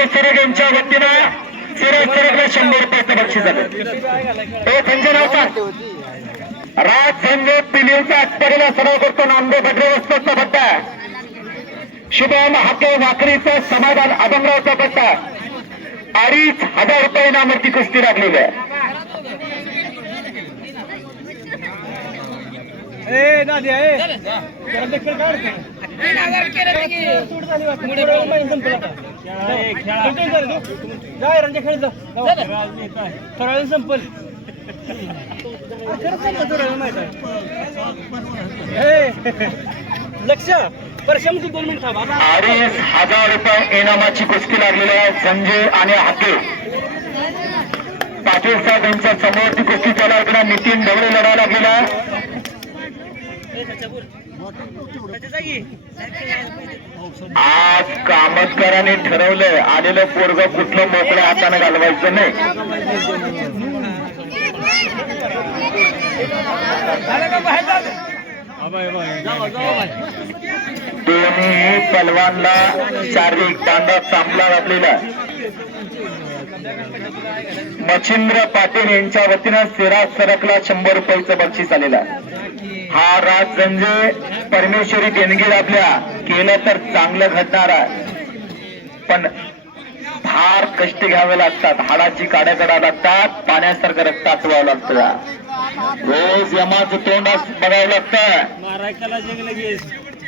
यांच्या वतीनं सिरज सरगला शंभर रुपयाचं बक्षीस झालं हे संजय नावचा राज संजय पिलीचा आजपर्यंत सराव करतो नामदेव भद्रे वस्तूचा पट्टा शुभम हाके वाकरीचा समाधान आदमरावचा पट्टा अडीच हजार रुपये इनामाची कुस्ती लागलेली आहे. ए महिना संपला. हे रंजा जा. थोडा लक्ष. परशम तू दोन मिनिट थांब. अडीच हजार रुपये इनामाची कुस्ती लागलेली आहे संजय आणि हाके. पाटील साहेब यांच्या समोरची कुस्ती चालू आहे. इकडे नितीन ढवळे लढा लागलेला आहे. आज कामतकरांनी ठरवलंय आलेलं पोरग कुठलं मोकळ्या हाताने घालवायचं नाही दोन्ही पलवानला शारीरिक दांडा चांगला घातलेला मच्छिंद्र पाटील यांच्या वतीनं सिराज सरकला शंभर रुपयाचं बक्षीस आलेलं आहे. हा राज संजय परमेश्वरी देणगी आपल्या केलं तर चांगलं घडणार आहे. पण फार कष्ट घ्यावे लागतात हाडाची काड्या करा लागतात पाण्यासारखं रक्त आचवावं लागतं. रोज यमाचं तोंड बघावं लागतं.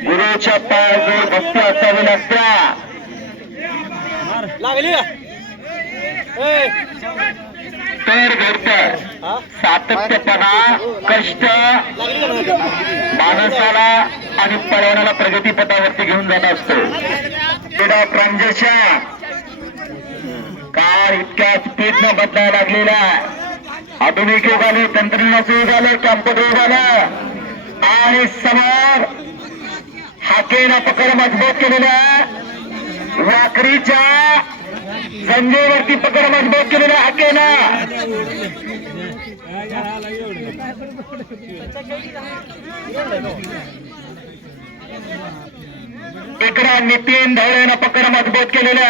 गुरुच्या पायाजवळ भक्ती असावी लागत्या. लागली तर हा? सातत्यपणा कष्ट? माणसाला आणि पर्यावरणाला प्रगतीपथावरती घेऊन जात असतो क्रीडा ट्रान्झॅक्शन काळ इतक्या स्पीड न बदलायला लागलेला. आधुनिक युग आले तंत्रज्ञानाचं युग आलं कॅम्प्युटर युग आलं आणि समोर हाकेनं पकड मजबूत केलेल्या. वाकरीच्या संजयवरती पकड मजबूत केलेल्या ना इकडा नितीन धवळेनं पकड मजबूत केलेला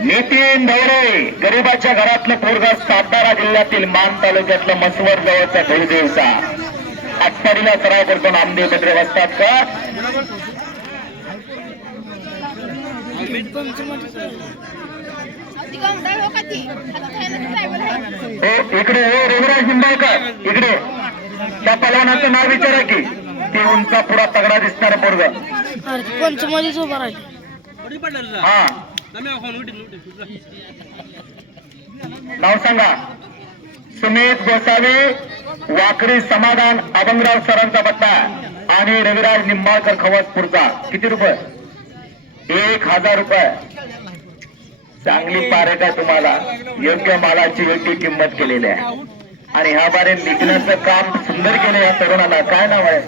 नितीन धवळे गरीबाच्या घरातलं पोरगा सातारा जिल्ह्यातील मान तालुक्यातलं मसवड जवळचा गळदेवचा आटपाडीला सराव करतो नामदेव बद्रे वाजतात का? इकडे हो रघुराज निंबाळकर इकडे. त्या पलानाचं नाव विचारा की. ते उंचा पुढा तगडा दिसणार पोरग. पंचमध्येच उभा राहील. हा. नाव सांगा. सुमित गोसावी वाकरी समाधान अभंगराव सरांचा पत्ता आणि रविराज निंबाळकर खवासपूरचा. किती रुपये? एक हजार रुपये. चांगली पारेटा तुम्हाला? योग्य मालाची योग्य किंमत केलेली आहे. आणि ह्या बारे निघण्याचं काम सुंदर केलं या तरुणाला. काय नाव आहे?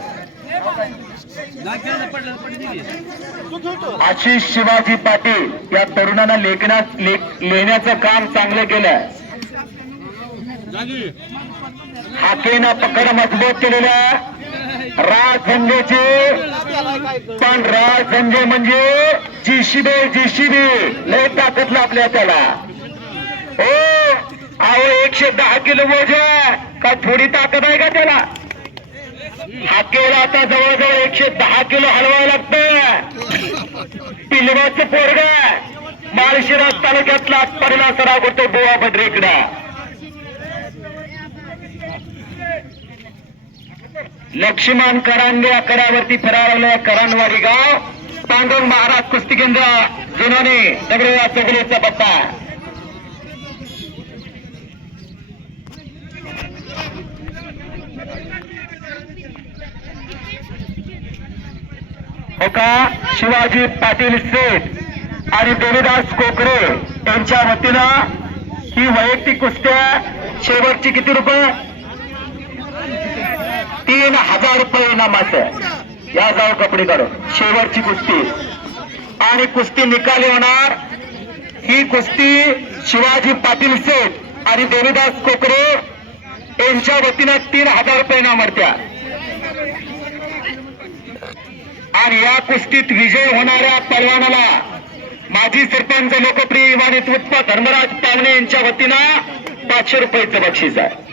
आशिष शिवाजी पाटील या तरुणाला लेखनात लेख- लिहिण्याचं काम चांगलं केलंय हाकेनं पकड मजबूत केलेल्या राज संजयचे पण राज संजय म्हणजे जीशीबी जीशीबी. लय ताकदला आपल्या त्याला. हो अहो एकशे दहा किलो वजन काय थोडी ताकद आहे का त्याला? हाकेला आता जवळजवळ एकशे दहा किलो हलवावं लागतं पिलवाचं पोरग माळशिराज तालुक्यातला परिणाम सराव करतो गोवा बद्रेकडा लक्ष्मण करांडे आकड्यावरती फिरावलेल्या करणवाडी गाव पांडुरंग महाराज कुस्ती केंद्र जुनोने दगडवा चौगलीचा पत्ता. हो का? शिवाजी पाटील सेठ आणि देवीदास कोकरे यांच्या वतीनं ही वैयक्तिक कुस्त्या शेवटची किती रुपये? तीन हजार रुपये इनामाचं या जाऊ कपडे शेवटची कुस्ती. आणि कुस्ती निकाली होणार. ही कुस्ती शिवाजी पाटील सेठ आणि देवीदास कोकरे यांच्या वतीनं तीन हजार रुपये इनाम आणि या कुस्तीत विजय होणाऱ्या पलवानाला माजी सरपंच लोकप्रिय युवा नेतृत्व धर्मराज पावणे यांच्या वतीनं पाचशे रुपयाचं बक्षीस आहे.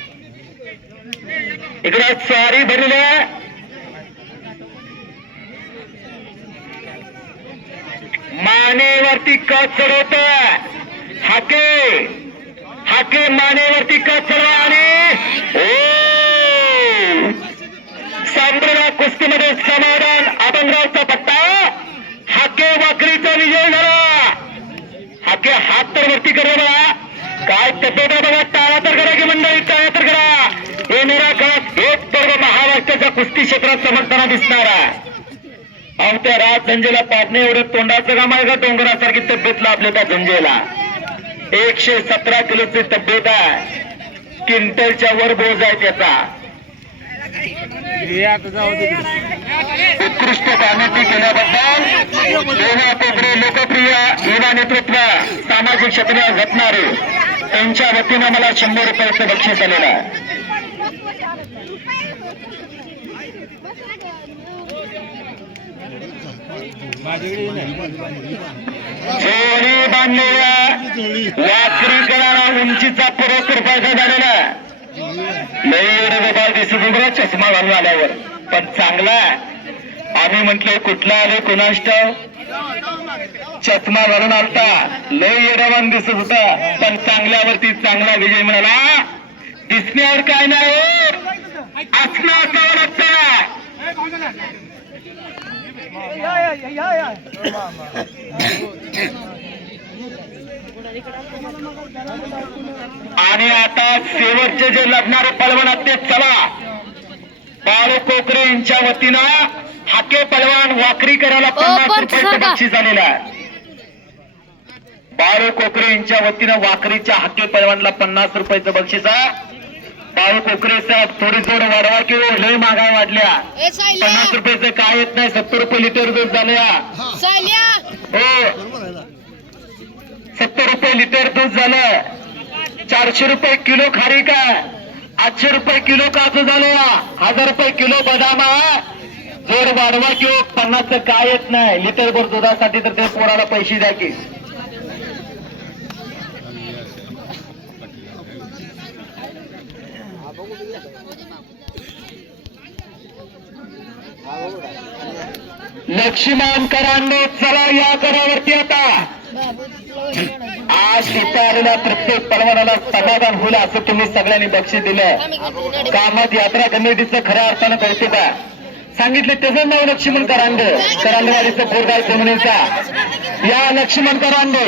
इकडं सारी भरलेली आहे मानेवरती कच चढवत हाके. हाके मानेवरती कच चढवा आणि ओ. सांबरेला कुस्तीमध्ये समाधान. अभंगरावचा पट्टा. हाके वाकरीचा विजय झाला. हाके हात तर वरती करा बघा. काय तब्येत बघा. टाळा तर करा की मंडळीचा टाळा तर करा हे निराकात एक पर्व महाराष्ट्राच्या कुस्ती क्षेत्रात चमकताना दिसणार आहे. त्या राज झंजेला पाडणे एवढं तोंडाचं काम आहे का? डोंगरासारखी तब्येत लाभले त्या झंजेला एकशे सतरा किलोची तब्येत आहे. क्विंटलच्या वर बोज आहे त्याचा. उत्कृष्ट कामगिरी केल्याबद्दल युवा कोकणे लोकप्रिय युवा नेतृत्व सामाजिक क्षेत्रात घटणारे. त्यांच्या वतीनं मला शंभर रुपयाचं बक्षीस आलेलं आहे. जोडी बांधलेल्या वाकरीकराला उंचीचा पुरस्कार फायदा झालेला. आहे. लय दिसत होतं चष्मा घालून आल्यावर. पण चांगला. आम्ही म्हटलं कुठला आले कुणाष्ट? चष्मा घालून आलता. लय येडवान दिसत होता. पण चांगल्यावरती चांगला विजय मिळाला. दिसण्यावर काय नाही असणं असावं लागतं आणि आता शेवटचे जे लढणारे पलवान ते चला. बाळू कोकरे यांच्या वतीनं हाके पलवान वाकरी करायला पन्नास सरका. बक्षीस झालेलं आहे. बाळू कोकरे यांच्या वतीनं वाकरीच्या हाके पलवानला पन्नास रुपयाचं बक्षीस. आहे बाळू कोकरे साहेब थोडी जोड वाढवा किंवा लय महागाई वाढल्या. पन्नास रुपयाचं काय येत नाही सत्तर रुपये लिटर दूध झाल्या. हो. सत्तर रुपये लिटर दूध झालं. चारशे रुपये किलो खारी काय आठशे रुपये किलो काजू झालं हजार रुपये किलो बदाम. जोड वाढवा किंवा पन्नासचं काय येत नाही. लिटर भर दुधासाठी तर ते पोराला पैसे द्या की. लक्ष्मण करांडे चला या करावरती आता. आज इथं आलेल्या प्रत्येक पलवानाला समाधान होईल असं तुम्ही सगळ्यांनी बक्षीस दिलं. कामत यात्रा कमिटीचं खऱ्या अर्थानं कौतुक आहे. सांगितले त्याचं नाव लक्ष्मण करांडे करांडेवाडीचं पोरगाय कोमणीचा या लक्ष्मण करांडे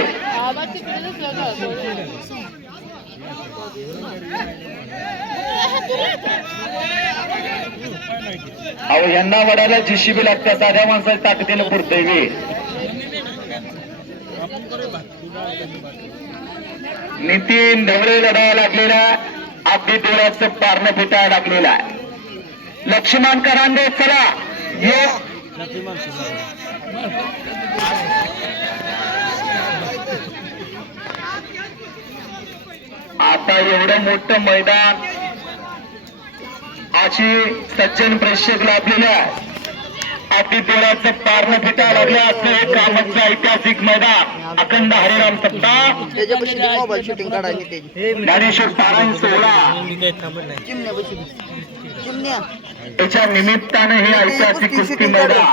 अहो यांना वडायला जीशीबी लागत्या साध्या माणसाच्या ताकदीनं पुरतय नितीन ढवळे लढायला लागलेला अगदी डोळ्याचं पारणं फुटायला लागलेला. आहे लक्ष्मण करांडे चला. ये आता एवढं मोठं मैदान अशी सज्जन प्रेक्षक लाभलेल्या अगदी डोळ्याचं पारणं फिटायला लागलं असं एक कामाचं ऐतिहासिक मैदान. अखंड हरिराम त्याची. ज्ञानेश्वर सारंग सोहळा. त्याच्या निमित्तानं हे ऐतिहासिक कुस्ती मैदान?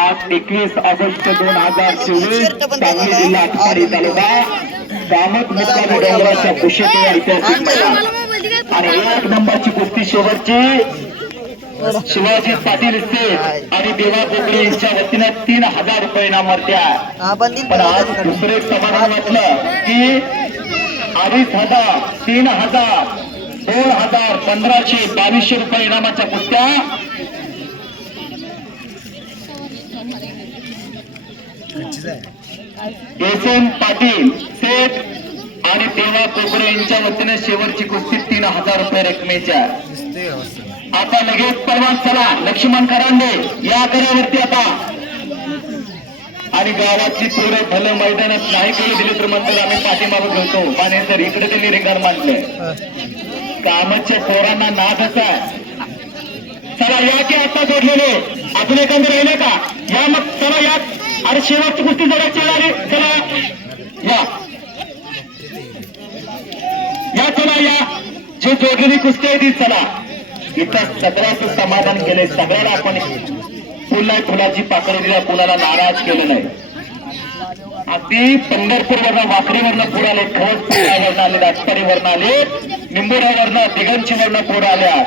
आज एकवीस ऑगस्ट दोन हजार चोवीस सांगली जिल्हा आटपाडी तालुका कामत मुक्कामी डोंगराच्या कुशीत हे ऐतिहासिक मैदान. आणि एक नंबरची कुस्ती शेवटची. शिवाजी पाटील सेठ आणि देवा कोकळे यांच्या वतीनं तीन हजार रुपये इनामवरती आहे. पण आज दुसरे समाधान वाटलं की अडीच हजार तीन हजार दोन हजार पंधराशे बावीसशे रुपये इनामाच्या कुस्त्या एस एम पाटील सेठ आणि देवा कोपरे यांच्या वतीने शेवटची कुस्ती तीन हजार रुपये रकमेच्या. आता लगेच परवान चला. लक्ष्मण करांडे या करावरती आता. आणि गावातली पोरं भलं मैदानात नाही करू दिली तर म्हणतात आम्ही पाठीमागं घेतो पाणी तर इकडे त्यांनी रिंगार मांडलंय कामाच्या पोरांना नादच आहे चला या की आता जोडलेले. अजून एखादं राहिले का या मग चला या. अरे शेवटची कुस्ती जरा चला चला या. या. चला या कुस्ती आहे ती चला. इथं सगळ्याचं समाधान केलंय. सगळ्याला आपण फुला फुलाची पाकळी कुणाला नाराज केलं नाही. अगदी पंढरपूरवरनं वाकरीवरनं पुढे आले. खवस पुरावरनं आले दाटपाडीवरनं आले. निंबोऱ्यावरनं दिगंचीवरनं पुढे आल्या.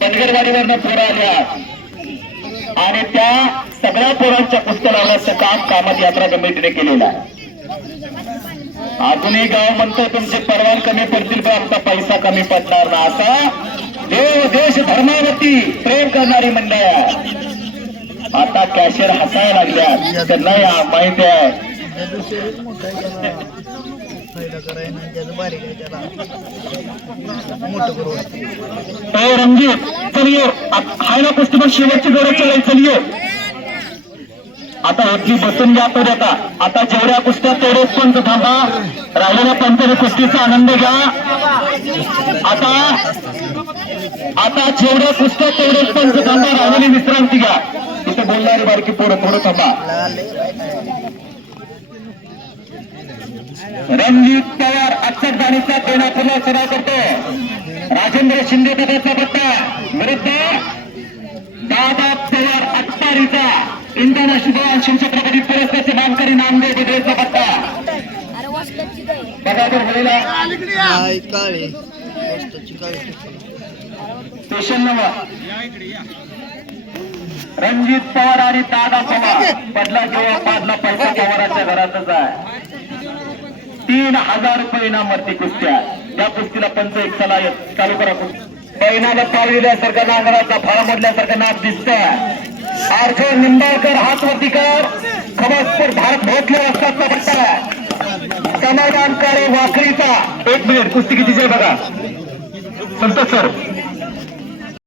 पनगरवाडीवरनं पुढे आल्या. आणि त्या सगळ्या पोरांच्या कुस्त्या काम कामात यात्रा कमिटीने केलेला आहे. अजूनही गाव म्हणतो तुमचे परवान कमी पडतील पण आमचा पैसा कमी पडणार ना असा देव देश धर्मावरती प्रेम करणारी मंडळ आता कॅशियर हसायला लागल्या त्यांना या माहिती आहे ज्याचं शरीर मोठं चलिये हाय ना कस्टमर शेवटची गरज चलाय चलिये आता आपली बसून घ्या तो देता आता जेवढ्या कुस्त्या तेवढेच पंच थांबा. राहिलेल्या पंचाने कुस्तीचा आनंद घ्या. आता आता जेवढ्या कुस्त्या तेवढेच पंच थांबा. राहिलेली विश्रांती घ्या. इथे बोलणारी बारकी पोरं थोडं थांबा. रणजीत लय राहिलं. रणजित पवार अक्षरदानीचा कोल्हापूरला सराव करतो राजेंद्र शिंदे पदाचा पत्ता. विरुद्ध दादा पवार अत्तारीचा इंटरनॅशनल शिवछत्रपती पुरस्काराचे मानकरी नामदेव वाजताची काय बघा तर काळी. स्टेशन नंबर रणजित पवार आणि दादा पवार. पडला किंवा पाडला पैसा पवाराच्या घरातच आहे. तीन हजार रुपये इनामवरती कुस्त्या या कुस्तीला पंच एक चला येत चालू करा कुस्ती. बैनाला पाव दिल्यासारखं नांगराचा फळा मोडल्यासारखं नाक दिसतंय. आरजे निंबाळकर हात वरती कर. खबरपूर भारत भेटले असतात पट्टा समाधानकारी वाकरीचा. एक मिनिट कुस्ती कितीची बघा. संतोष सर